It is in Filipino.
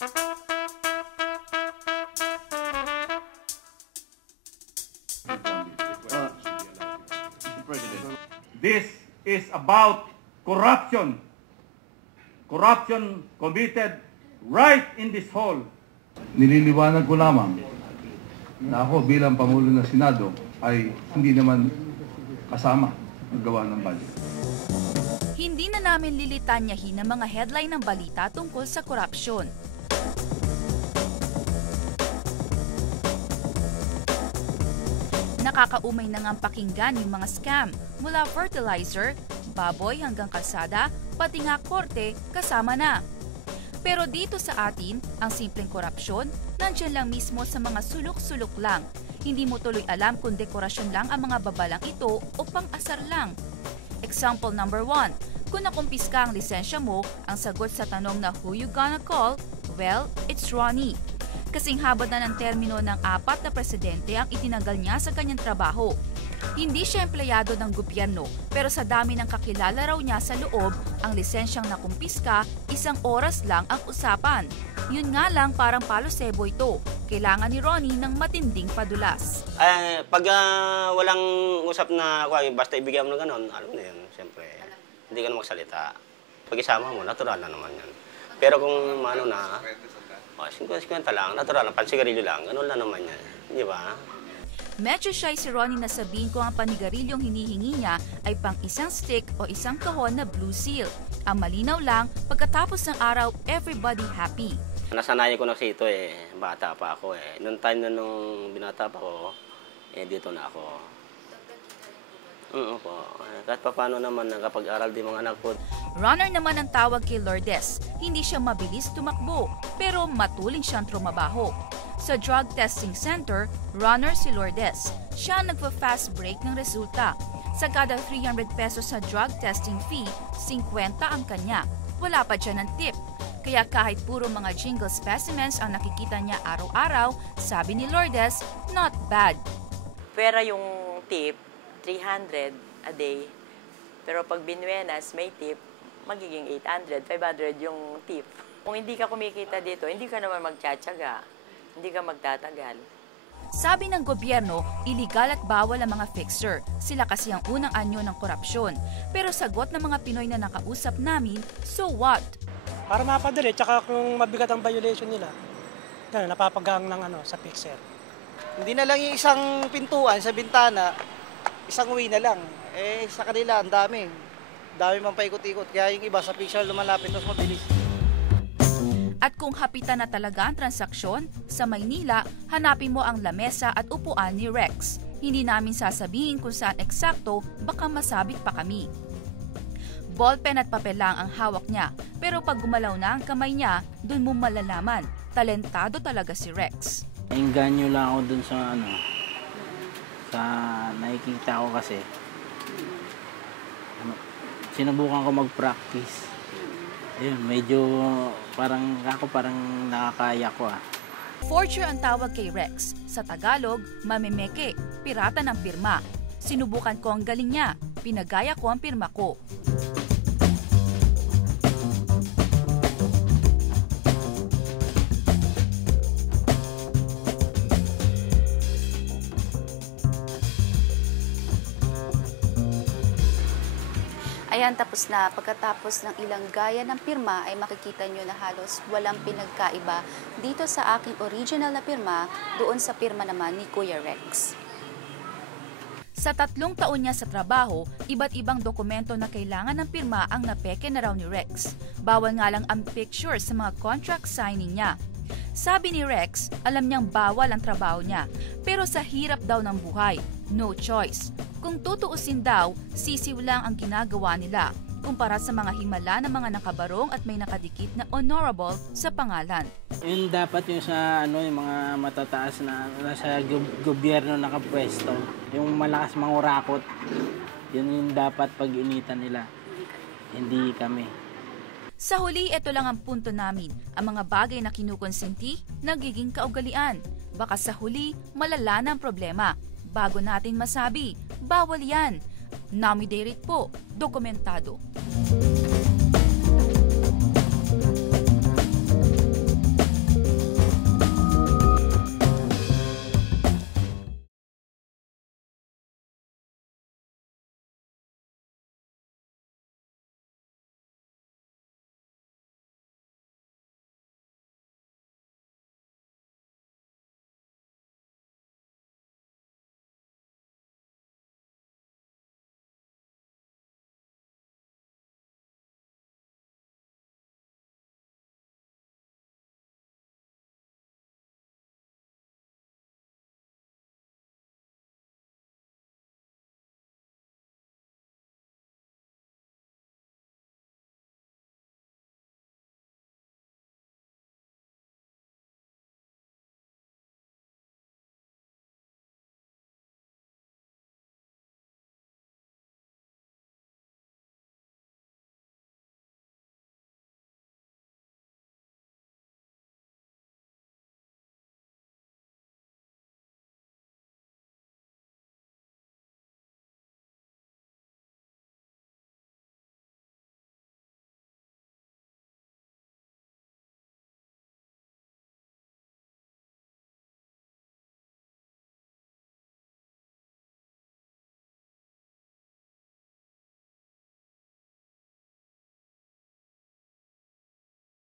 This is about corruption. Corruption committed right in this hall. Nililiwanag ko lamang na ako bilang Pangulo ng Senado ay hindi naman kasama ang gawa ng budget. Hindi na namin lilitanyahin ang mga headline ng balita tungkol sa korupsyon. Nakakaumay na ngang pakinggan yung mga scam mula fertilizer, baboy hanggang kalsada, pati nga korte kasama na. Pero dito sa atin, ang simpleng korupsyon, nandiyan lang mismo sa mga sulok-sulok lang. Hindi mo tuloy alam kung dekorasyon lang ang mga babalang ito o pang-asar lang. Example number 1, kung nakumpiska ang lisensya mo, ang sagot sa tanong na who you gonna call? Well, it's Ronnie. Kasing haba na ng termino ng 4 na presidente ang itinanggal niya sa kanyang trabaho. Hindi siya empleyado ng gobyerno, pero sa dami ng kakilala raw niya sa loob, ang lisensyang nakumpiska, 1 oras lang ang usapan. Yun nga lang parang palo-sebo ito. Kailangan ni Ronnie ng matinding padulas. Pag walang usap na, basta ibigay mo na gano'n, alam mo na yun, siyempre, hindi ka na magsalita. Pag isama mo, natural na naman yan. Pero kung ano na, 50-50 lang, natural lang, pansigarilyo lang, gano'n lang naman yan, di ba? Medyo shy si Ronnie na sabihin kung ang panigarilyong hinihingi niya ay pang 1 stick o 1 kahon na Blue Seal. Ang malinaw lang, pagkatapos ng araw, everybody happy. Nasanayan ko na kasi ito bata pa ako Noong time na nung binata pa ako, dito na ako. Po. Kahit pa paano naman nakapag-aral din mga anak ko. Runner naman ang tawag kay Lourdes. Hindi siya mabilis tumakbo, pero matuling siyang trumabaho. Sa drug testing center, runner si Lourdes. Siya nagpa-fast break ng resulta. Sa kada 300 pesos sa drug testing fee, 50 ang kanya. Wala pa dyan ng tip. Kaya kahit puro mga jingle specimens ang nakikita niya araw-araw, sabi ni Lourdes, not bad. Pera yung tip, 300 a day. Pero pag binuenas, may tip, magiging 800, 500 yung tip. Kung hindi ka kumikita dito, hindi ka naman magtsatsaga, hindi ka magtatagal. Sabi ng gobyerno, iligal at bawal ang mga fixer. Sila kasi ang unang anyo ng korupsyon. Pero sagot ng mga Pinoy na nakausap namin, so what? Para mapadali, tsaka kung mabigat ang violation nila, napapagang ng sa fixer. Hindi na lang yung isang pintuan sa bintana, isang way na lang. Sa kanila, ang dami. Dami mang paikot-ikot. Kaya yung iba sa fixer lumalapit, mas mabilis. At kung hapitan na talaga ang transaksyon, sa Maynila, hanapin mo ang lamesa at upuan ni Rex. Hindi namin sasabihin kung saan eksakto, baka masabit pa kami. Ballpen at papel lang ang hawak niya, pero pag gumalaw na ang kamay niya, dun mo malalaman. Talentado talaga si Rex. Nainganyo lang ako dun sa sa nakikita ko kasi. Sinubukan ko mag-practice. Ayun, medyo parang nakakaya ko Forger ang tawag kay Rex. Sa Tagalog, mamemeke, pirata ng pirma. Sinubukan ko ang galing niya, pinagaya ko ang pirma ko. Ayan, tapos na. Pagkatapos ng ilang gaya ng pirma ay makikita nyo na halos walang pinagkaiba dito sa aking original na pirma, doon sa pirma naman ni Kuya Rex. Sa 3 taon niya sa trabaho, iba't ibang dokumento na kailangan ng pirma ang napeke na raw ni Rex. Bawal nga lang ang picture sa mga contract signing niya. Sabi ni Rex, alam niyang bawal ang trabaho niya, pero sa hirap daw ng buhay, no choice. Kung tutuusin daw, sisiw lang ang ginagawa nila kumpara sa mga himala ng mga nakabarong at may nakadikit na honorable sa pangalan. Yun dapat yung sa yung mga matataas na nasa gobyerno nakapwesto, yung malakas mangurakot. Yun yung dapat pag-initan nila. Hindi kami. Sa huli, ito lang ang punto namin. Ang mga bagay na kinukonsenti, nagiging kaugalian. Baka sa huli, malala na ang problema. Bago natin masabi, bawal yan. Nami Derit po, dokumentado.